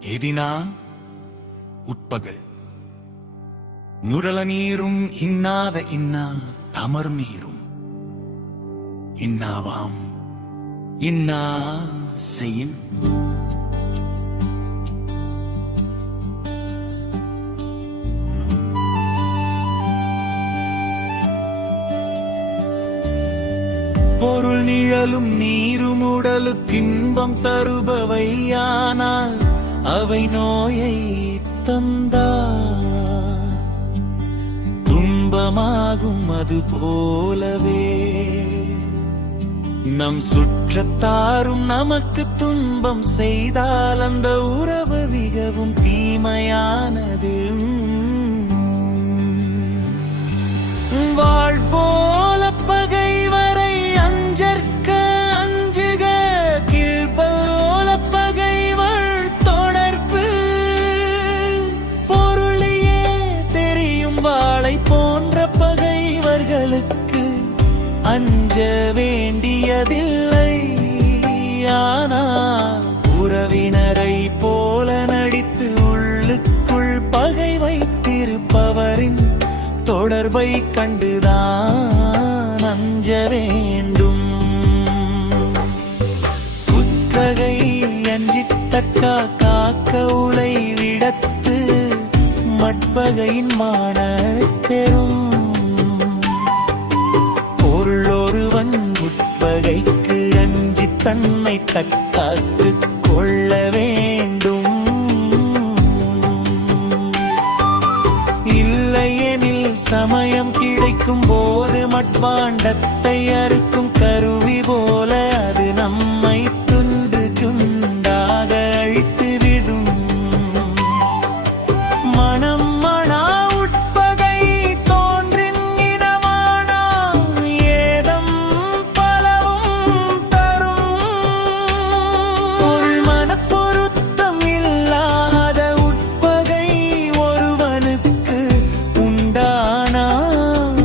எதினா உட்பகல் நுரல நீரும் இன்னாத இன்னா தமர் நீரும் இன்னாவாம் இன்னா செய்யும் பொருள் நிழலும் நீரும் உடலுக்கு இன்பம் தருபவையானால் அவை நோயை தந்தார் துன்பமாகும் அது போலவே நம் சுற்றத்தாரும் நமக்கு துன்பம் செய்தால் அந்த உறவு மிகவும் தீமையானது. வாழ்போல பகைவரை அஞ்சற்க அஞ்சுக கீழ்போல பகைவர் தொடர்பு பொருளையே தெரியும் வாளை போன்ற பகைவர்களுக்கு அஞ்ச வேண்டியதில்லை. ஆனால் உறவினரை போல நடித்து உள்ளுக்குள் பகை வைத்திருப்பவரின் தொடர்பை கண்டுதான் அஞ்ச வேண்டும். குத்தகை அஞ்சித்தக்கா காக்க உலை விடத்து மட்பகையின் மான பெறும். பொருளொருவன் உட்பகைக்கு அஞ்சி தன்னை தற்காத்து கொள்ள வேண்டும். இல்லையெனில் சமயம் கிடைக்கும் போது மட்பாண்டத்தை அறுக்கும் கருவி போல அது நம்மை துண்டு துண்டாக அழித்துவிடும். மனம் மனா உட்பகை தோன்றின் இனமானா ஏதம் பலவும் தரும். பொருள் மனப்பொருத்தம் இல்லாத உட்பகை ஒருவனுக்கு உண்டானால்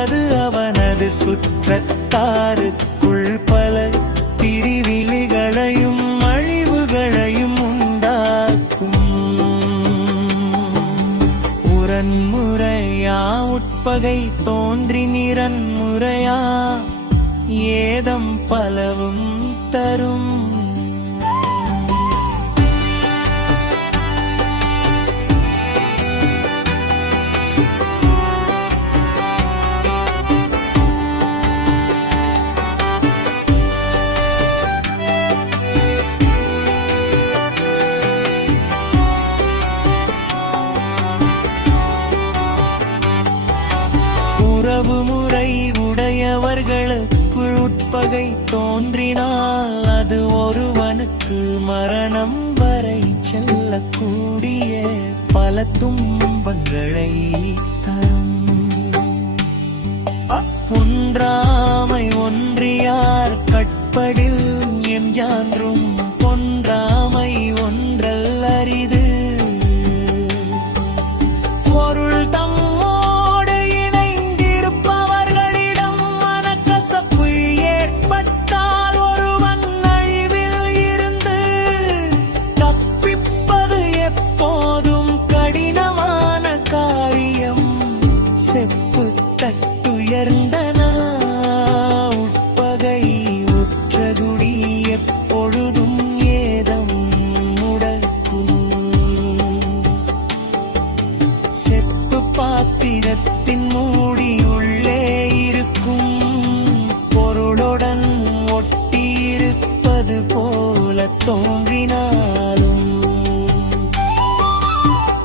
அது அவனது சுற்றத்தாருக்குள் பல பிரிவிலிகளையும் அழிவுகளையும் உண்டாக்கும். உரன்முறையா உட்பகை தோன்றி நிரன்முறையா ஏதம் பலவும் தரும். உறவு முறை உடையவர்களுக்கு உட்பகை தோன்றினால் அது ஒருவனுக்கு மரணம் வரை செல்லக்கூடிய பல துன்பங்களை தரும். ஒன்றாமை ஒன்றியார் கட்படில் எஞ்சான்றும் பொன்றாமை ஒன்றல் அரிது. பொருள் தம்மோடு இணைந்திருப்பவர்களிடம் மனக்கசப்பு ஏற்பட்டால் ஒருவன் அழிவில் இருந்து தப்பிப்பது எப்போதும் கடினமான காரியம். செப்பு தட்டுயர்ந்தன உட்பகை உற்றகுடி எப்பொழுதும் ஏதம் முடக்கும். செப்பு பாத்திரத்தின் மூடி உள்ளே இருக்கும் பொருளுடன் ஒட்டியிருப்பது போல தோன்றினாலும்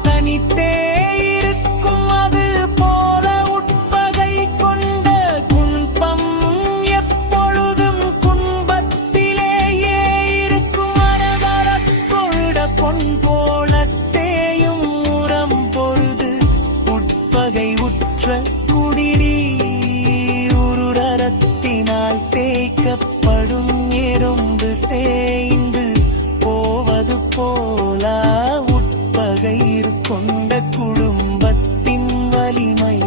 தனித்தே இருக்கும் அது போல உட்பகை கொண்ட குன்பம் எப்பொழுதும் குன்பத்திலேயே இருக்கும். அரவரக் கொண்ட பொன் போல தேயும் உரம் பொழுது உட்பகை உற்ற குடிநீர் உருரத்தினால் தேய்க்கப்படும் எறும்பு தேய்ந்து போவது போல உட்பகை கொண்ட குடும்பத்தின் வலிமை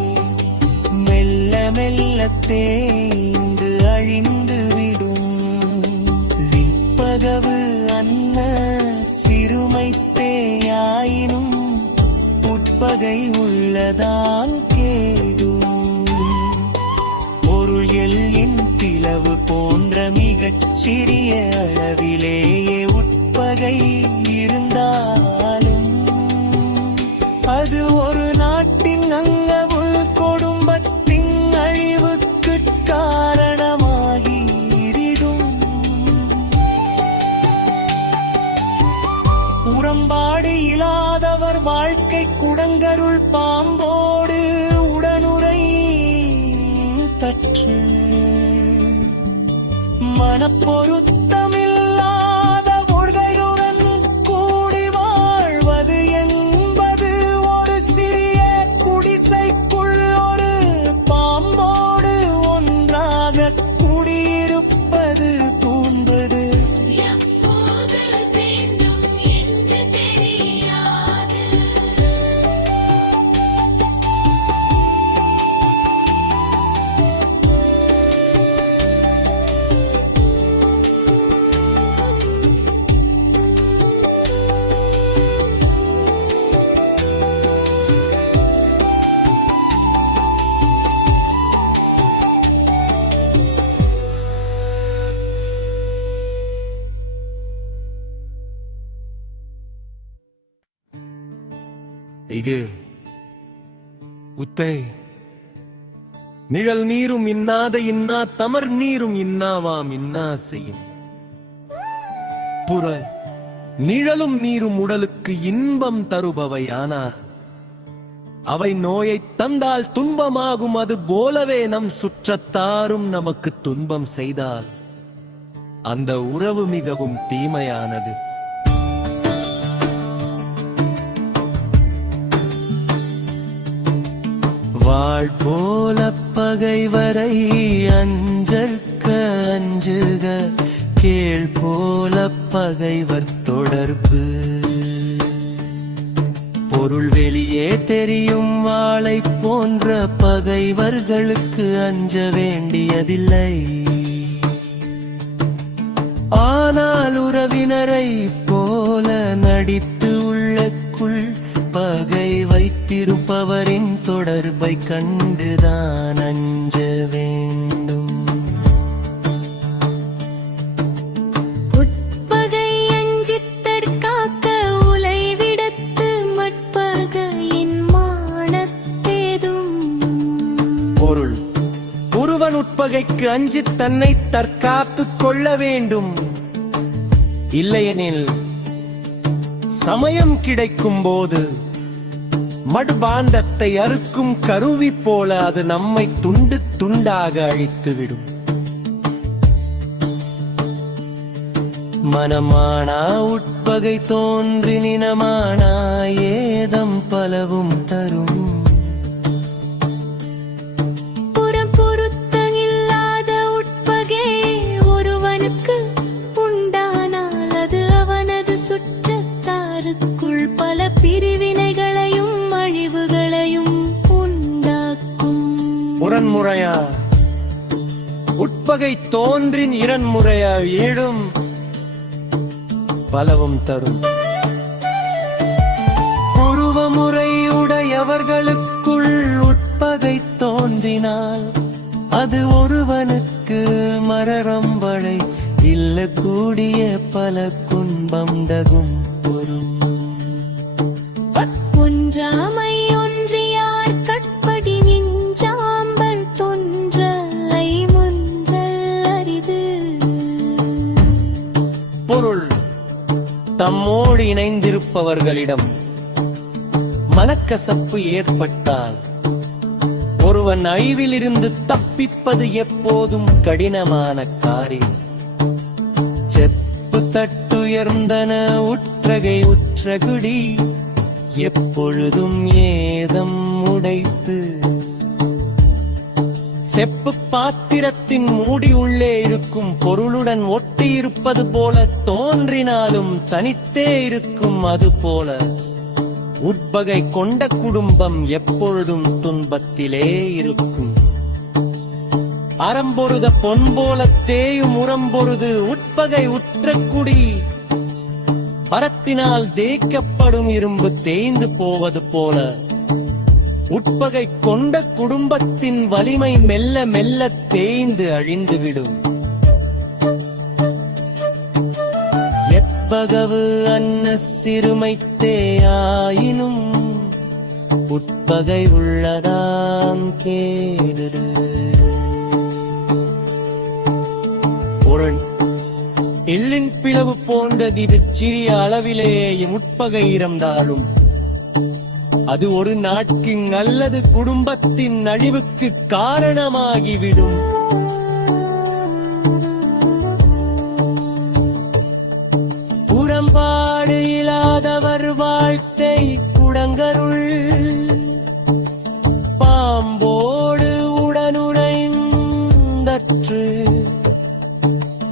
மெல்ல மெல்ல தேய்ந்து அழிந்து விடும். விற்பகவு அன்ன சிறுமை உட்பகை உள்ளதான் கேடும். பொருள் எல்லின் பிளவு போன்ற மிகச் சிறிய அளவிலேயே உட்பகை இருந்தாலும் அது ஒரு நாட்டின் அங்கவு குடும்பத்தின் அழிவுக்கு காரணமாகிடும். உடன்பாடு இல்லாதவர் வாழ்க்கை குடங்கருள் பாம்போடு உடனுரை தற்று. மனப்பொருத்தமில்லாத கொள்கையுடன் கூடி வாழ்வது என்பது ஒரு சிறிய குடிசைக்குள் ஒரு பாம்போடு ஒன்றாக குடியிருப்பது போன்றது. இது உத்தை நிழல் நீரும் இன்னாத இன்னா தமர் நீரும் இன்னாவாம் இன்னா செய்யும். புற நிழலும் நீரும் உடலுக்கு இன்பம் தருபவை, ஆனால் அவை நோயை தந்தால் துன்பமாகும். அது போலவே நம் சுற்றத்தாரும் நமக்கு துன்பம் செய்தால் அந்த உறவு மிகவும் தீமையானது. வாழ் போல பகைவரை அஞ்சற்க அஞ்சுக, கேள் போல பகைவர் தொடர்பு. பொருள் வெளியே தெரியும் வாளை போன்ற பகைவர்களுக்கு அஞ்ச வேண்டியதில்லை. ஆனால் உறவினரை போல நடித்து உள்ளக்குள் பகை வைத்திருப்பவரின் தொடர்பை கண்டுதான் அஞ்ச வேண்டும். உட்பகை அஞ்சித் தற்காக்க உலை விடுத்து மட்பகையின் மானத்தேதும். பொருள் ஒருவன் உட்பகைக்கு அஞ்சித் தன்னை தற்காத்துக் கொள்ள வேண்டும். இல்லையெனில் சமயம் கிடைக்கும் போது மட்பாண்டத்தை அறுக்கும் கருவி போல அது நம்மை துண்டு துண்டாக அழித்துவிடும். மனமானா உட்பகை தோன்றி நினமானா ஏதம் பலவும் தரும். புறம் பொருத்தமில்லாத உட்பகை ஒருவனுக்கு உண்டானால் அது அவனது சுற்றத்தாருக்குள் பல பிரிவினைகளையும் அழிவுகளையும் உண்டாக்கும். முரண்முறையா உட்பகை தோன்றின் இரண்முறையா ஏடும் பலவும் தரும். உருவமுறை உடையவர்களுக்குள் உட்பகை தோன்றினால் அது ஒருவனுக்கு மரரம்பழை இல்ல கூடிய பல குன்பம் தகும் பொறும். ஒன்றாமை ஒன்றியார் கட்படி நின்றாம்பல் தொன்றலை முன்றல் அரிது. பொருள் தம்மோடு இணைந்திருப்பவர்களிடம் மனக்கசப்பு ஏற்பட்டால் ஒருவன் அழிவிலிருந்து தப்பிப்பது எப்போதும் கடினமான காரியம். செப்பு தட்டுயர்ந்தன உற்றகை உற்றகுடி, எப்பொழுதும் ஏதம் உடைத்து. செப்பு பாத்திரத்தின் மூடி உள்ளே இருக்கும் பொருளுடன் ஒட்டி இருப்பது போல தோன்றினாலும் தனித்தே இருக்கும். அது போல உட்பகை கொண்ட குடும்பம் எப்பொழுதும் துன்பத்திலே இருக்கும். அறம்பொருத பொன் போல தேயும் உரம்பொருது உட்பகை உற்ற குடி. பரத்தினால் தேய்க்கப்படும் இரும்பு தேய்ந்து போவது போல உட்பகை கொண்ட குடும்பத்தின் வலிமை மெல்ல மெல்ல தேய்ந்து அழிந்துவிடும். எப்பகவு அன்ன சிறுமைத்தேயாயினும் உட்பகை உள்ளதாம் கேடு. பொருள் எள்ளின் பிளவு போன்றது. இது சிறிய அளவிலேயும் உட்பகை இருந்தாலும் அது ஒரு நாட்டின் அல்லது குடும்பத்தின் அழிவுக்கு காரணமாகிவிடும். புறம்பாடு இல்லாதவர் வாழ்க்கை குடங்கருள் பாம்போடு உடனுறைந்தற்று.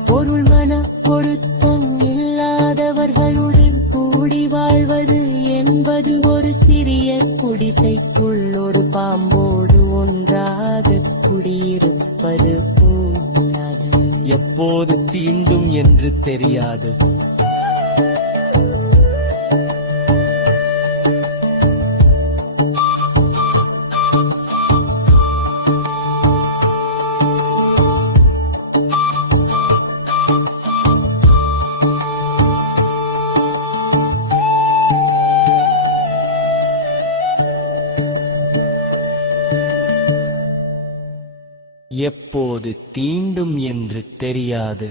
பொருள் மன பொருத்தம் இல்லாதவர்களுடன் கூடி வாழ்வது என்பது ஒரு சிறிய குடிசைக்குள் ஒரு பாம்போடு ஒன்றாக குடியிருப்பது போன்றது. எப்போது தீண்டும் என்று தெரியாது. எப்போது தீண்டும் என்று தெரியாது.